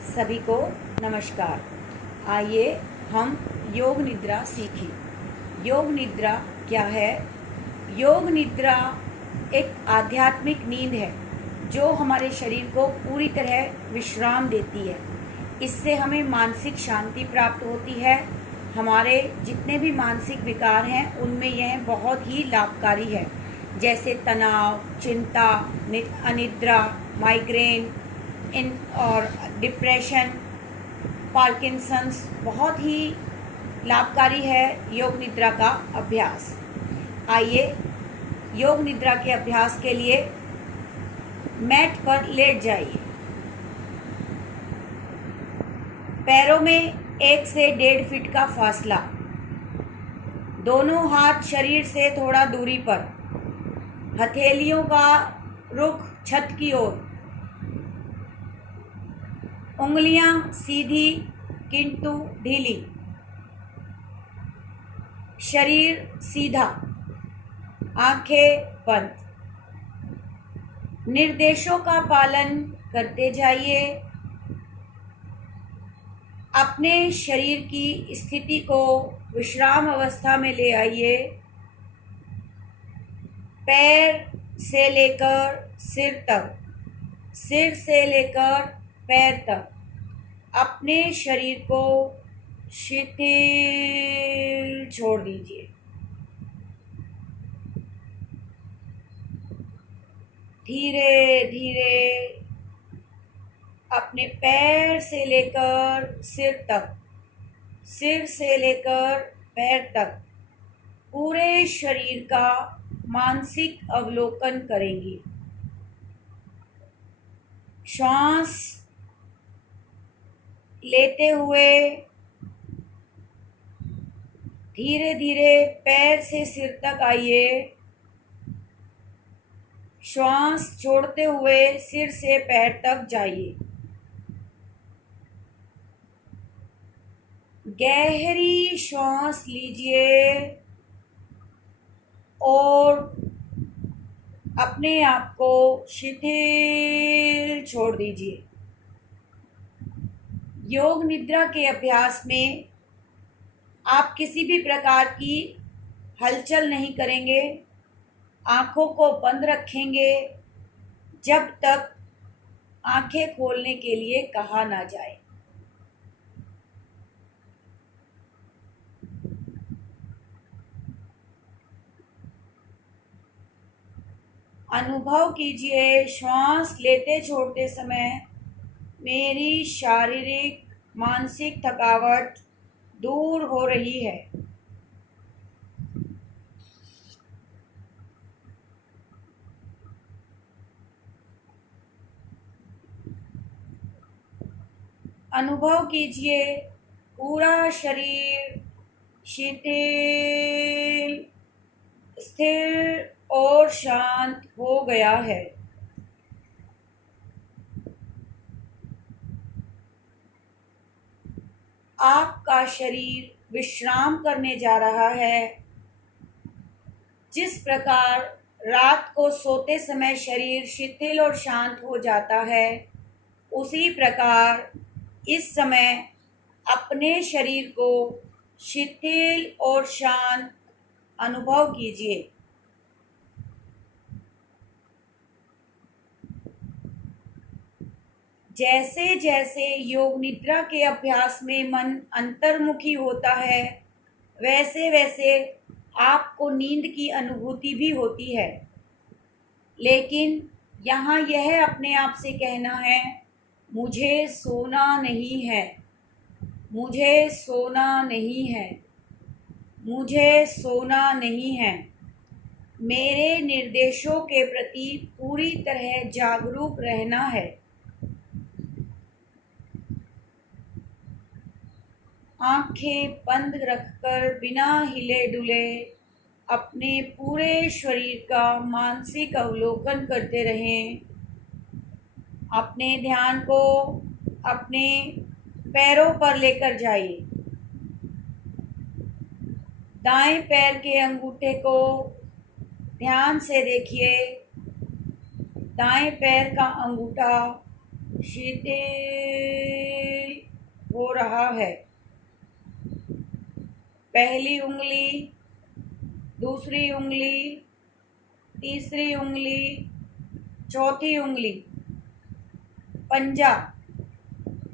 सभी को नमस्कार। आइए हम योग निद्रा सीखें। योग निद्रा क्या है? योग निद्रा एक आध्यात्मिक नींद है जो हमारे शरीर को पूरी तरह विश्राम देती है। इससे हमें मानसिक शांति प्राप्त होती है। हमारे जितने भी मानसिक विकार हैं उनमें यह बहुत ही लाभकारी है, जैसे तनाव, चिंता, अनिद्रा, माइग्रेन और डिप्रेशन, पार्किंसंस। बहुत ही लाभकारी है योग निद्रा का अभ्यास। आइए योग निद्रा के अभ्यास के लिए मैट पर लेट जाइए। पैरों में 1 से 1.5 फीट का फासला, दोनों हाथ शरीर से थोड़ा दूरी पर, हथेलियों का रुख छत की ओर, उंगलियां सीधी किंतु ढीली, शरीर सीधा, आंखें बंद। निर्देशों का पालन करते जाइए। अपने शरीर की स्थिति को विश्राम अवस्था में ले आइए। पैर से लेकर सिर तक, सिर से लेकर पैर तक अपने शरीर को शिथिल छोड़ दीजिए। धीरे धीरे अपने पैर से लेकर सिर तक, सिर से लेकर पैर तक पूरे शरीर का मानसिक अवलोकन करेंगी। श्वास लेते हुए धीरे धीरे पैर से सिर तक आइए। श्वास छोड़ते हुए सिर से पैर तक जाइए। गहरी श्वास लीजिए और अपने आप को शिथिल छोड़ दीजिए। योग निद्रा के अभ्यास में आप किसी भी प्रकार की हलचल नहीं करेंगे। आँखों को बंद रखेंगे जब तक आँखें खोलने के लिए कहा ना जाए। अनुभव कीजिए श्वास लेते छोड़ते समय मेरी शारीरिक मानसिक थकावट दूर हो रही है। अनुभव कीजिए पूरा शरीर शिथिल, स्थिर और शांत हो गया है। आपका शरीर विश्राम करने जा रहा है। जिस प्रकार रात को सोते समय शरीर शिथिल और शांत हो जाता है, उसी प्रकार इस समय अपने शरीर को शिथिल और शांत अनुभव कीजिए। जैसे जैसे योग निद्रा के अभ्यास में मन अंतर्मुखी होता है, वैसे वैसे आपको नींद की अनुभूति भी होती है। लेकिन यहाँ यह अपने आप से कहना है, मुझे सोना नहीं है, मुझे सोना नहीं है, मुझे सोना नहीं है। मेरे निर्देशों के प्रति पूरी तरह जागरूक रहना है। आंखें बंद रखकर बिना हिले डुले अपने पूरे शरीर का मानसिक अवलोकन करते रहें। अपने ध्यान को अपने पैरों पर लेकर जाइए। दाएं पैर के अंगूठे को ध्यान से देखिए। दाएं पैर का अंगूठा शिथिल हो रहा है। पहली उंगली, दूसरी उंगली, तीसरी उंगली, चौथी उंगली, पंजा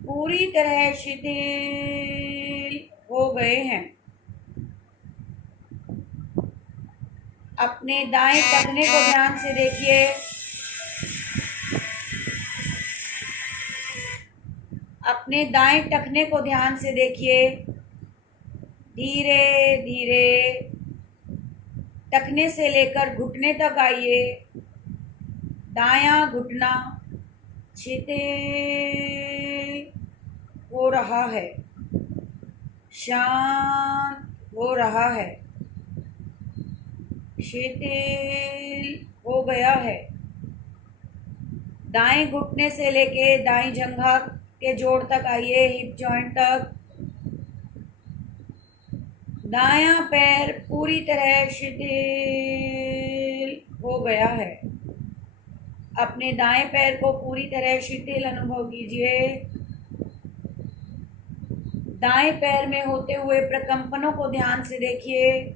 पूरी तरह शिथिल हो गए हैं। अपने दाएं टखने को ध्यान से देखिए। अपने दाएं टखने को ध्यान से देखिए। धीरे धीरे टखने से लेकर घुटने तक आइए। दायां घुटना शिथिल हो रहा है, शांत हो रहा है, शिथिल हो गया है। दाएं घुटने से लेके दाएं जंघा के जोड़ तक आइए, हिप जॉइंट तक। दायां पैर पूरी तरह शिथिल हो गया है। अपने दाएं पैर को पूरी तरह शिथिल अनुभव कीजिए। दाएं पैर में होते हुए प्रकंपनों को ध्यान से देखिए।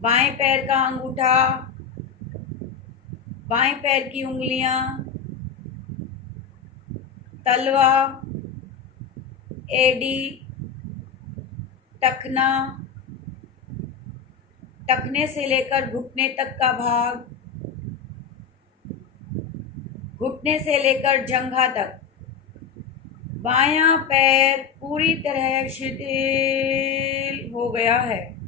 बाएं पैर का अंगूठा, बाएं पैर की उंगलियां, तलवा, एडी, टखना, टखने से लेकर घुटने तक का भाग, घुटने से लेकर जंघा तक। बायां पैर पूरी तरह शिथिल हो गया है।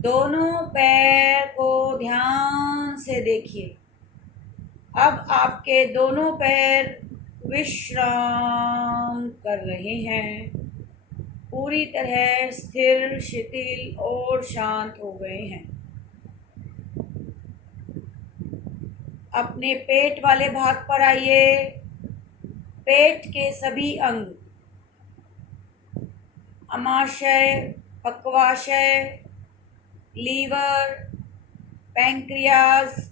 दोनों पैर को ध्यान से देखिए। अब आपके दोनों पैर विश्राम कर रहे हैं, पूरी तरह स्थिर, शिथिल और शांत हो गए हैं। अपने पेट वाले भाग पर आइए। पेट के सभी अंग, अमाशय, पक्वाशय, लीवर, पैंक्रियाज,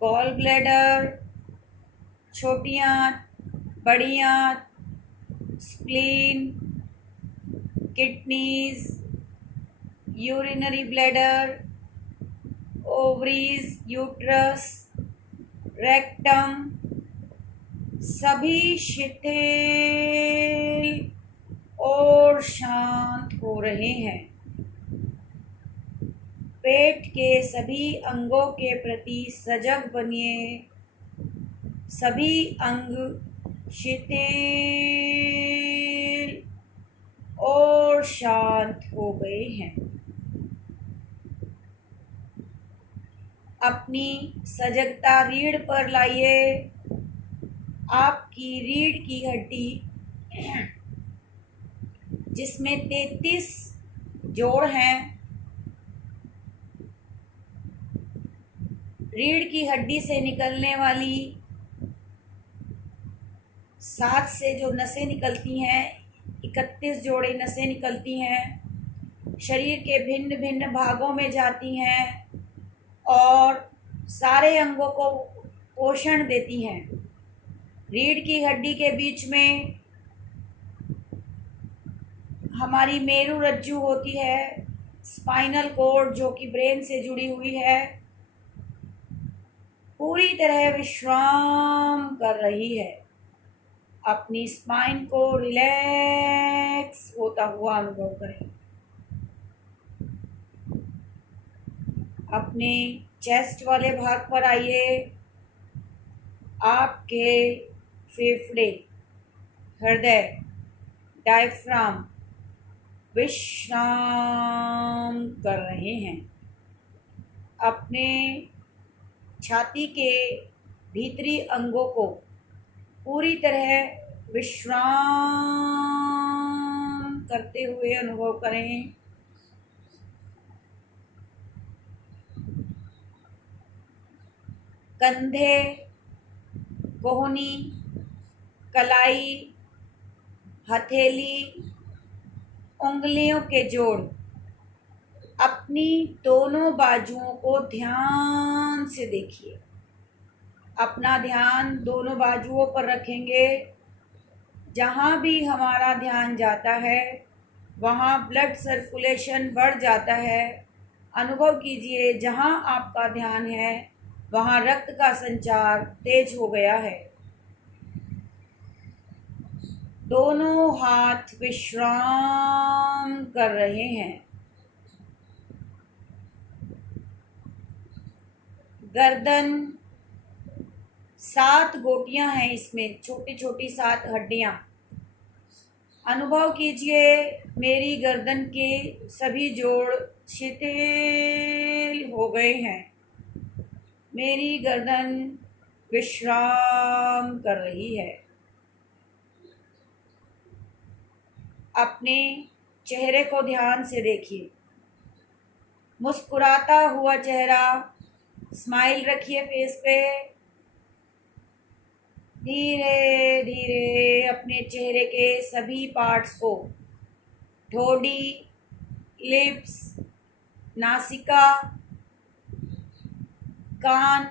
गॉल ब्लैडर, छोटी आंत, बड़ी आंत, spleen, kidneys, urinary bladder, ovaries, uterus, rectum सभी शिथिल और शांत हो रहे हैं। पेट के सभी अंगों के प्रति सजग बनिए। सभी अंग शिथिल और शांत हो गए हैं। अपनी सजगता रीढ़ पर लाइए। आपकी रीढ़ की हड्डी, जिसमें 33 जोड़ हैं, रीढ़ की हड्डी से निकलने वाली 7 से जो नसें निकलती हैं, 31 जोड़े नसें निकलती हैं, शरीर के भिन्न भिन्न भागों में जाती हैं और सारे अंगों को पोषण देती हैं। रीढ़ की हड्डी के बीच में हमारी मेरु रज्जु होती है, स्पाइनल कॉर्ड जो कि ब्रेन से जुड़ी हुई है, पूरी तरह विश्राम कर रही है। अपनी स्पाइन को रिलैक्स होता हुआ अनुभव करें। अपने चेस्ट वाले भाग पर आइए। आपके फेफड़े, हृदय, डायफ्राम विश्राम कर रहे हैं। अपने छाती के भीतरी अंगों को पूरी तरह विश्राम करते हुए अनुभव करें। कंधे, कोहनी, कलाई, हथेली, उंगलियों के जोड़ अपनी दोनों बाजुओं को ध्यान से देखिए। अपना ध्यान दोनों बाजुओं पर रखेंगे। जहाँ भी हमारा ध्यान जाता है वहाँ ब्लड सर्कुलेशन बढ़ जाता है। अनुभव कीजिए, जहाँ आपका ध्यान है वहाँ रक्त का संचार तेज हो गया है। दोनों हाथ विश्राम कर रहे हैं। गर्दन 7 गोटियां हैं, इसमें छोटी छोटी 7 हड्डियां। अनुभव कीजिए, मेरी गर्दन के सभी जोड़ शिथिल हो गए हैं। मेरी गर्दन विश्राम कर रही है। अपने चेहरे को ध्यान से देखिए। मुस्कुराता हुआ चेहरा, स्माइल रखिए फेस पे। धीरे धीरे अपने चेहरे के सभी पार्ट्स को, ठोड़ी, लिप्स, नासिका, कान,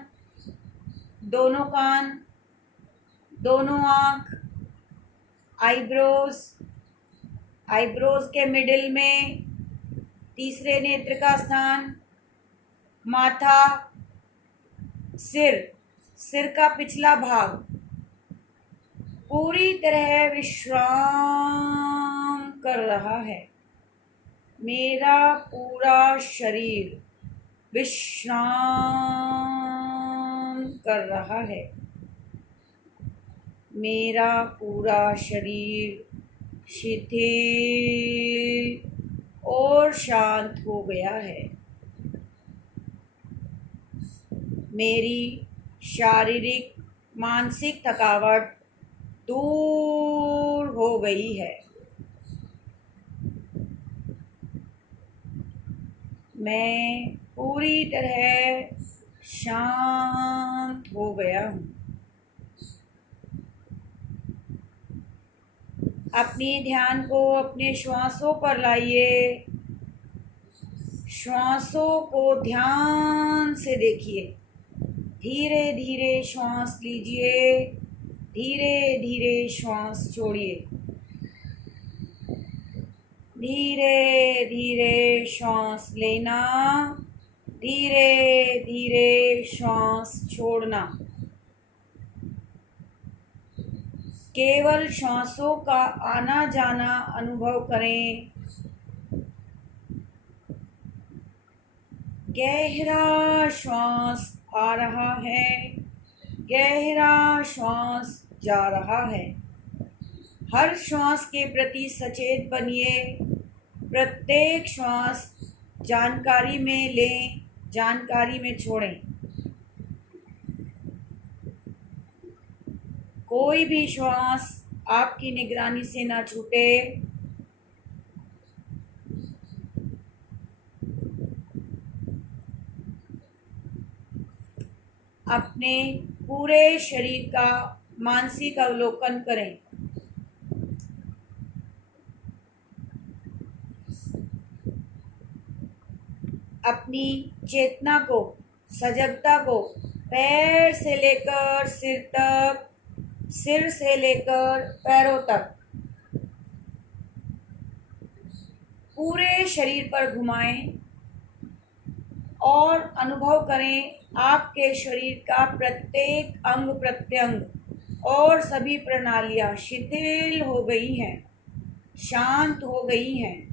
दोनों कान, दोनों आँख, आईब्रोज, आईब्रोज के मिडिल में तीसरे नेत्र का स्थान, माथा, सिर, सिर का पिछला भाग पूरी तरह विश्राम कर रहा है। मेरा पूरा शरीर विश्राम कर रहा है। मेरा पूरा शरीर शिथिल और शांत हो गया है। मेरी शारीरिक मानसिक थकावट दूर हो गई है। मैं पूरी तरह शांत हो गया हूँ। अपने ध्यान को अपने श्वासों पर लाइए। श्वासों को ध्यान से देखिए। धीरे धीरे श्वास लीजिए, धीरे धीरे श्वास छोड़िए। धीरे धीरे श्वास लेना, धीरे धीरे श्वास छोड़ना। केवल श्वासों का आना जाना अनुभव करें। गहरा श्वास आ रहा है, गहरा श्वास जा रहा है। हर श्वास के प्रति सचेत बनिए। प्रत्येक श्वास जानकारी में लें, जानकारी में छोड़ें। कोई भी श्वास आपकी निगरानी से ना छूटे। अपने पूरे शरीर का मानसिक अवलोकन करें। अपनी चेतना को, सजगता को पैर से लेकर सिर तक, सिर से लेकर पैरों तक पूरे शरीर पर घुमाएं और अनुभव करें आपके शरीर का प्रत्येक अंग प्रत्यंग और सभी प्रणालियां शिथिल हो गई हैं, शांत हो गई हैं।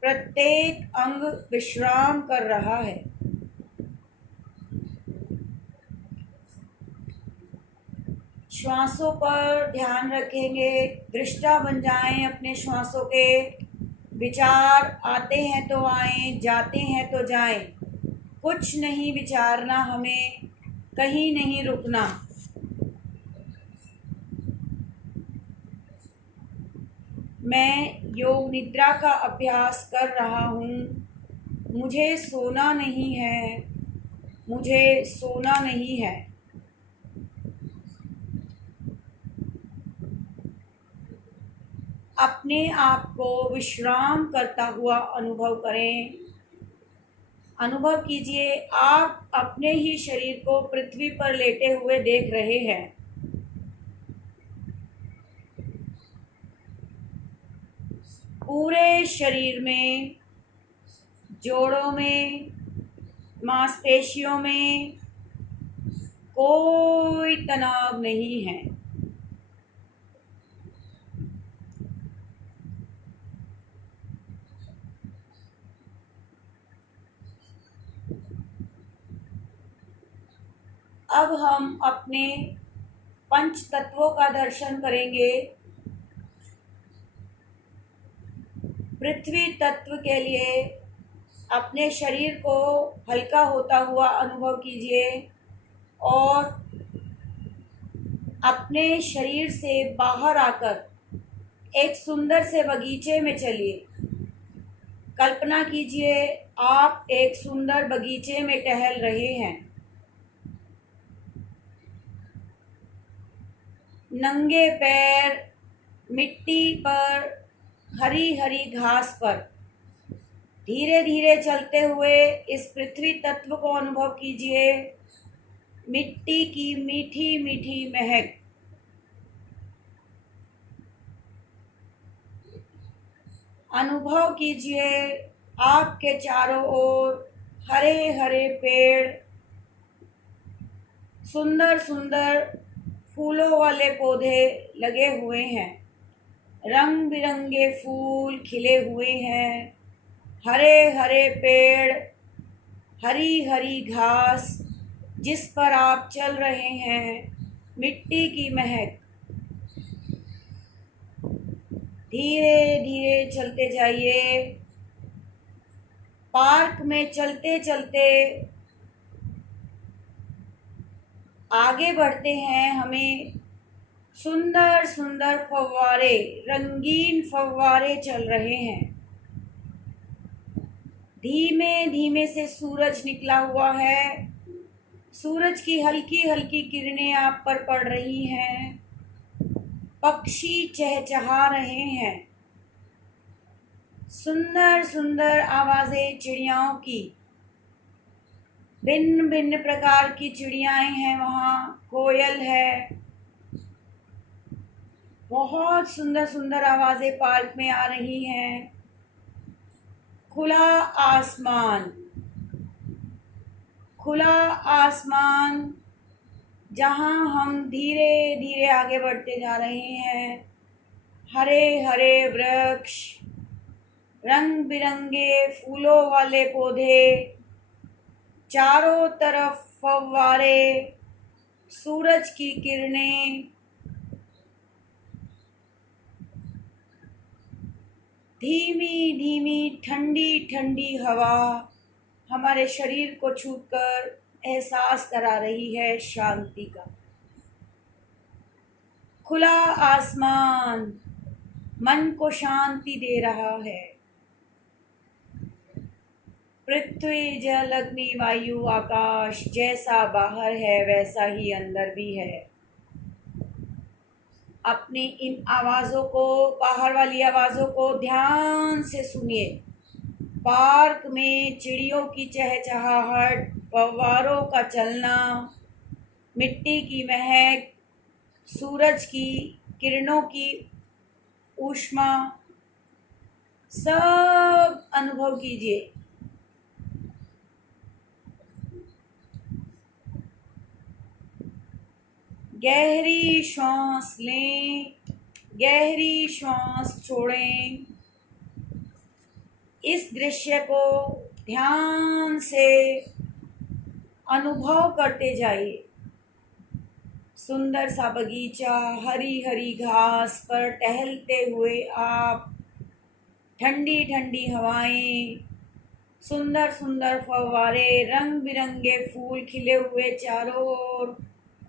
प्रत्येक अंग विश्राम कर रहा है। श्वासों पर ध्यान रखेंगे। दृष्टा बन जाएं अपने श्वासों के। विचार आते हैं तो आएं, जाते हैं तो जाएं। कुछ नहीं विचारना, हमें कहीं नहीं रुकना। मैं योग निद्रा का अभ्यास कर रहा हूँ। मुझे सोना नहीं है, मुझे सोना नहीं है। अपने आप को विश्राम करता हुआ अनुभव करें। अनुभव कीजिए आप अपने ही शरीर को पृथ्वी पर लेटे हुए देख रहे हैं। पूरे शरीर में, जोड़ों में, मांसपेशियों में कोई तनाव नहीं है। अब हम अपने पंच तत्वों का दर्शन करेंगे। पृथ्वी तत्व के लिए अपने शरीर को हल्का होता हुआ अनुभव कीजिए और अपने शरीर से बाहर आकर एक सुंदर से बगीचे में चलिए। कल्पना कीजिए आप एक सुंदर बगीचे में टहल रहे हैं। नंगे पैर मिट्टी पर, हरी हरी घास पर धीरे धीरे चलते हुए इस पृथ्वी तत्व को अनुभव कीजिए। मिट्टी की मीठी मीठी महक, अनुभव कीजिए आपके चारों ओर हरे हरे पेड़, सुंदर सुंदर फूलों वाले पौधे लगे हुए हैं। रंग बिरंगे फूल खिले हुए हैं। हरे हरे पेड़, हरी हरी घास जिस पर आप चल रहे हैं, मिट्टी की महक। धीरे धीरे चलते जाइए। पार्क में चलते चलते आगे बढ़ते हैं। हमें सुंदर सुंदर फव्वारे, रंगीन फव्वारे चल रहे हैं। धीमे धीमे से सूरज निकला हुआ है। सूरज की हल्की हल्की किरणें आप पर पड़ रही हैं। पक्षी चहचहा रहे हैं। सुंदर सुंदर आवाजें चिड़ियाओं की, भिन्न भिन्न प्रकार की चिड़ियाएं हैं। वहाँ कोयल है। बहुत सुंदर सुंदर आवाजें पार्क में आ रही हैं। खुला आसमान, खुला आसमान जहाँ हम धीरे धीरे आगे बढ़ते जा रहे हैं। हरे हरे वृक्ष, रंग बिरंगे फूलों वाले पौधे, चारों तरफ फव्वारे, सूरज की किरणें, धीमी धीमी ठंडी ठंडी हवा हमारे शरीर को छूकर एहसास करा रही है शांति का। खुला आसमान मन को शांति दे रहा है। पृथ्वी जल अग्नि वायु आकाश जैसा बाहर है वैसा ही अंदर भी है। अपनी इन आवाज़ों को, बाहर वाली आवाज़ों को ध्यान से सुनिए। पार्क में चिड़ियों की चहचहाहट, फव्वारों का चलना, मिट्टी की महक, सूरज की किरणों की ऊष्मा, सब अनुभव कीजिए। गहरी श्वास लें, गहरी श्वास छोड़ें। इस दृश्य को ध्यान से अनुभव करते जाइए। सुंदर सा बगीचा, हरी हरी घास पर टहलते हुए आप, ठंडी ठंडी हवाएं, सुंदर सुंदर फव्वारे, रंग बिरंगे फूल खिले हुए चारों ओर,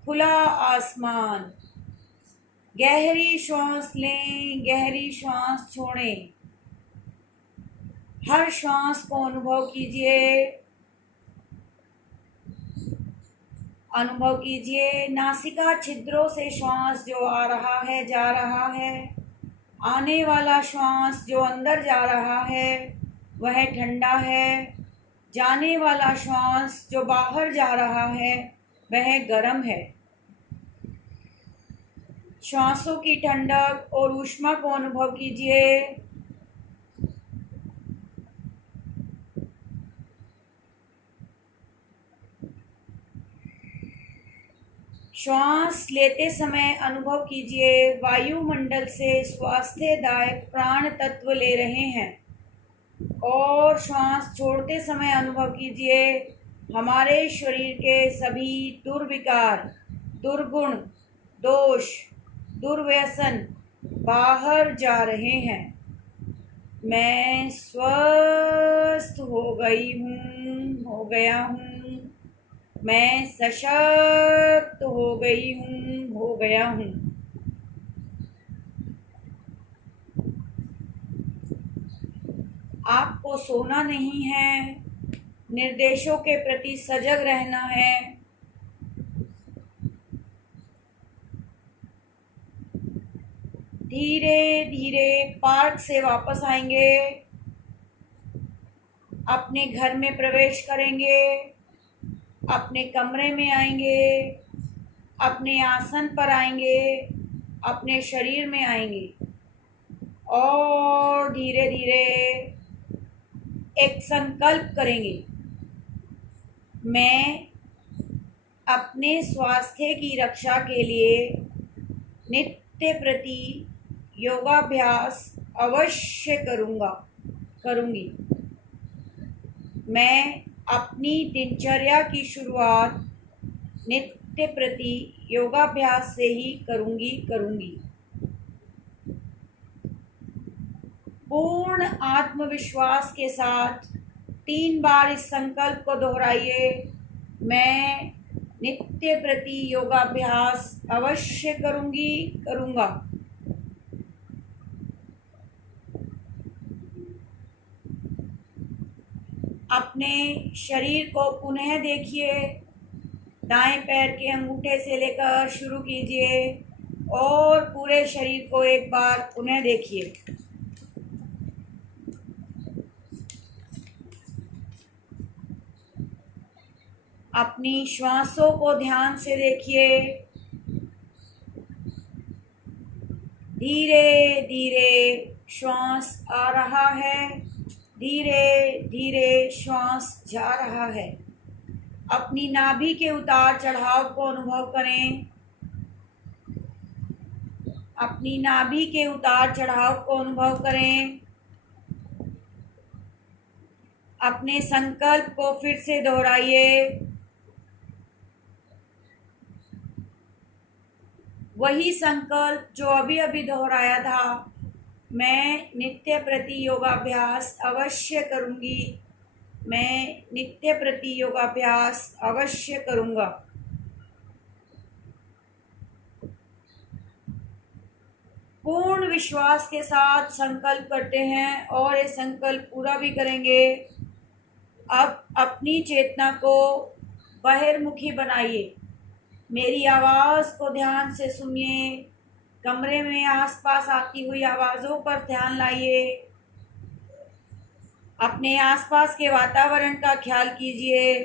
खुला आसमान। गहरी श्वास लें, गहरी श्वास छोड़ें। हर श्वास को अनुभव कीजिए। अनुभव कीजिए नासिका छिद्रों से श्वास जो आ रहा है, जा रहा है। आने वाला श्वास जो अंदर जा रहा है वह ठंडा है। जाने वाला श्वास जो बाहर जा रहा है वह गर्म है। श्वासों की ठंडक और ऊष्मा को अनुभव कीजिए। श्वास लेते समय अनुभव कीजिए वायुमंडल से स्वास्थ्यदायक प्राण तत्व ले रहे हैं, और श्वास छोड़ते समय अनुभव कीजिए हमारे शरीर के सभी दुर्विकार, दुर्गुण, दोष, दुर्व्यसन बाहर जा रहे हैं। मैं स्वस्थ हो गया हूँ। मैं सशक्त हो गया हूँ। आपको सोना नहीं है, निर्देशों के प्रति सजग रहना है। धीरे धीरे पार्क से वापस आएंगे, अपने घर में प्रवेश करेंगे, अपने कमरे में आएंगे, अपने आसन पर आएंगे, अपने शरीर में आएंगे, और धीरे धीरे एक संकल्प करेंगे, मैं अपने स्वास्थ्य की रक्षा के लिए नित्य प्रति योगाभ्यास अवश्य करूँगी। मैं अपनी दिनचर्या की शुरुआत नित्य प्रति योगाभ्यास से ही करूँगी। पूर्ण आत्मविश्वास के साथ 3 बार इस संकल्प को दोहराइए, मैं नित्य प्रति योगाभ्यास अवश्य करूँगा। अपने शरीर को पुनः देखिए, दाएं पैर के अंगूठे से लेकर शुरू कीजिए और पूरे शरीर को एक बार पुनः देखिए। अपनी श्वासों को ध्यान से देखिए। धीरे धीरे श्वास आ रहा है, धीरे धीरे श्वास जा रहा है। अपनी नाभि के उतार चढ़ाव को अनुभव करें। अपनी नाभि के उतार चढ़ाव को अनुभव करें। अपने संकल्प को फिर से दोहराइए। वही संकल्प जो अभी अभी दोहराया था, मैं नित्य प्रति योगाभ्यास अवश्य करूँगी। मैं नित्य प्रति योगाभ्यास अवश्य करूँगा। पूर्ण विश्वास के साथ संकल्प करते हैं और ये संकल्प पूरा भी करेंगे। अब अपनी चेतना को बहिर्मुखी बनाइए। मेरी आवाज़ को ध्यान से सुनिए। कमरे में आसपास आती हुई आवाज़ों पर ध्यान लाइए। अपने आसपास के वातावरण का ख्याल कीजिए।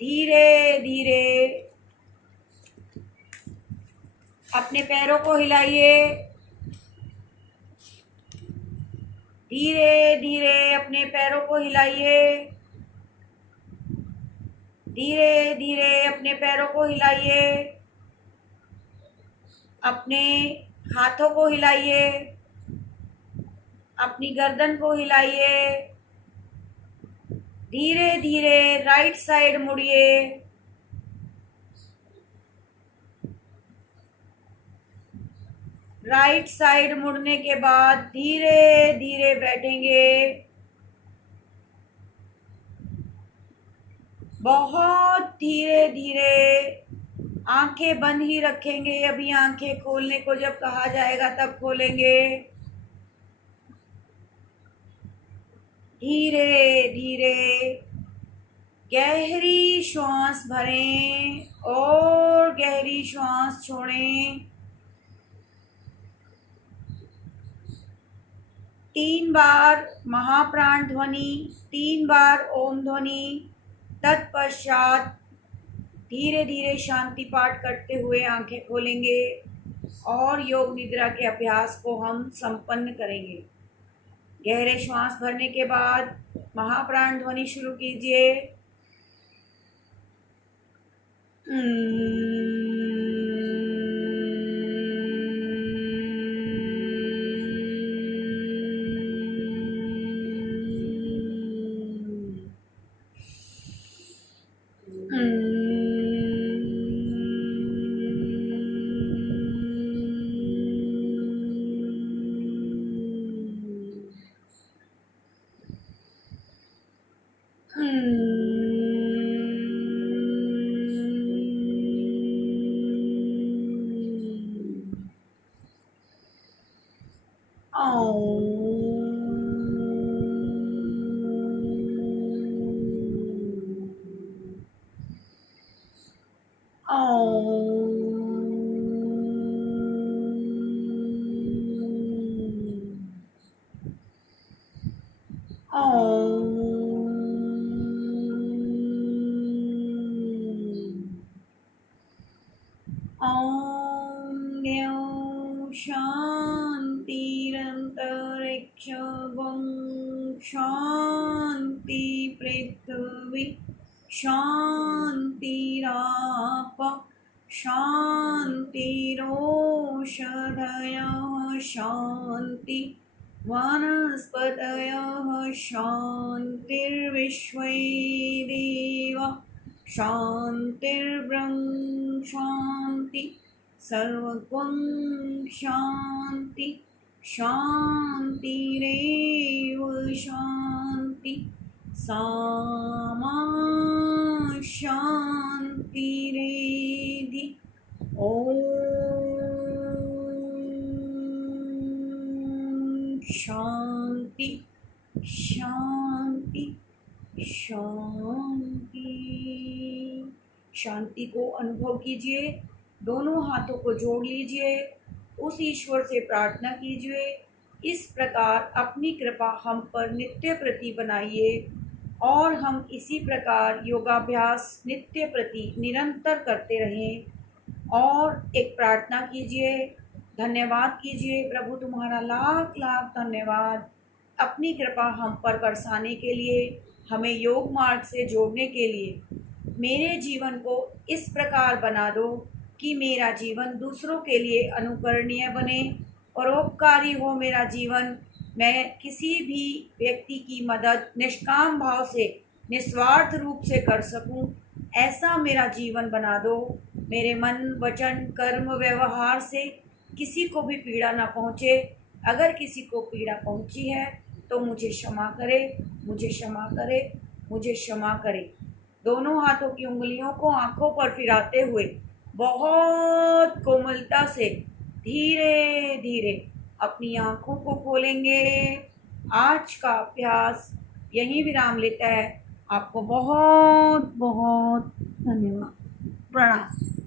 धीरे धीरे अपने पैरों को हिलाइए। धीरे धीरे अपने पैरों को हिलाइए। धीरे धीरे अपने पैरों को हिलाइए। अपने हाथों को हिलाइए। अपनी गर्दन को हिलाइए। धीरे धीरे राइट साइड मुड़िए। राइट साइड मुड़ने के बाद धीरे धीरे बैठेंगे। बहुत धीरे धीरे आंखें बंद ही रखेंगे। अभी आंखें खोलने को जब कहा जाएगा तब खोलेंगे। धीरे धीरे गहरी श्वास भरें और गहरी श्वास छोड़ें। 3 बार महाप्राण ध्वनि, 3 बार ओम ध्वनि। तत्पश्चात धीरे धीरे शांति पाठ करते हुए आंखें खोलेंगे और योग निद्रा के अभ्यास को हम संपन्न करेंगे। गहरे श्वास भरने के बाद महाप्राण ध्वनि शुरू कीजिए। शांतिरंतरिक्षं शांति पृथ्वी शांतिराप शांतिरोषधयः शांति वनस्पतयः शांतिर्विश्वे देव शांतिर्ब्रह्म शांति सर्वं शांति शांतिरेव शांति सामा शांतिरेधि। ओम शांति शांति शांति। शांति को अनुभव कीजिए। दोनों हाथों को जोड़ लीजिए। उस ईश्वर से प्रार्थना कीजिए, इस प्रकार अपनी कृपा हम पर नित्य प्रति बनाइए और हम इसी प्रकार योगाभ्यास नित्य प्रति निरंतर करते रहें। और एक प्रार्थना कीजिए, धन्यवाद कीजिए, प्रभु तुम्हारा लाख लाख धन्यवाद अपनी कृपा हम पर बरसाने के लिए, हमें योग मार्ग से जोड़ने के लिए। मेरे जीवन को इस प्रकार बना दो कि मेरा जीवन दूसरों के लिए अनुकरणीय बने, परोपकारी हो मेरा जीवन। मैं किसी भी व्यक्ति की मदद निष्काम भाव से निस्वार्थ रूप से कर सकूं, ऐसा मेरा जीवन बना दो। मेरे मन वचन कर्म व्यवहार से किसी को भी पीड़ा ना पहुँचे। अगर किसी को पीड़ा पहुँची है तो मुझे क्षमा करे, मुझे क्षमा करे, मुझे क्षमा करे। दोनों हाथों की उंगलियों को आंखों पर फिराते हुए बहुत कोमलता से धीरे धीरे अपनी आंखों को खोलेंगे। आज का अभ्यास यहीं विराम लेता है। आपको बहुत बहुत धन्यवाद। प्रणाम।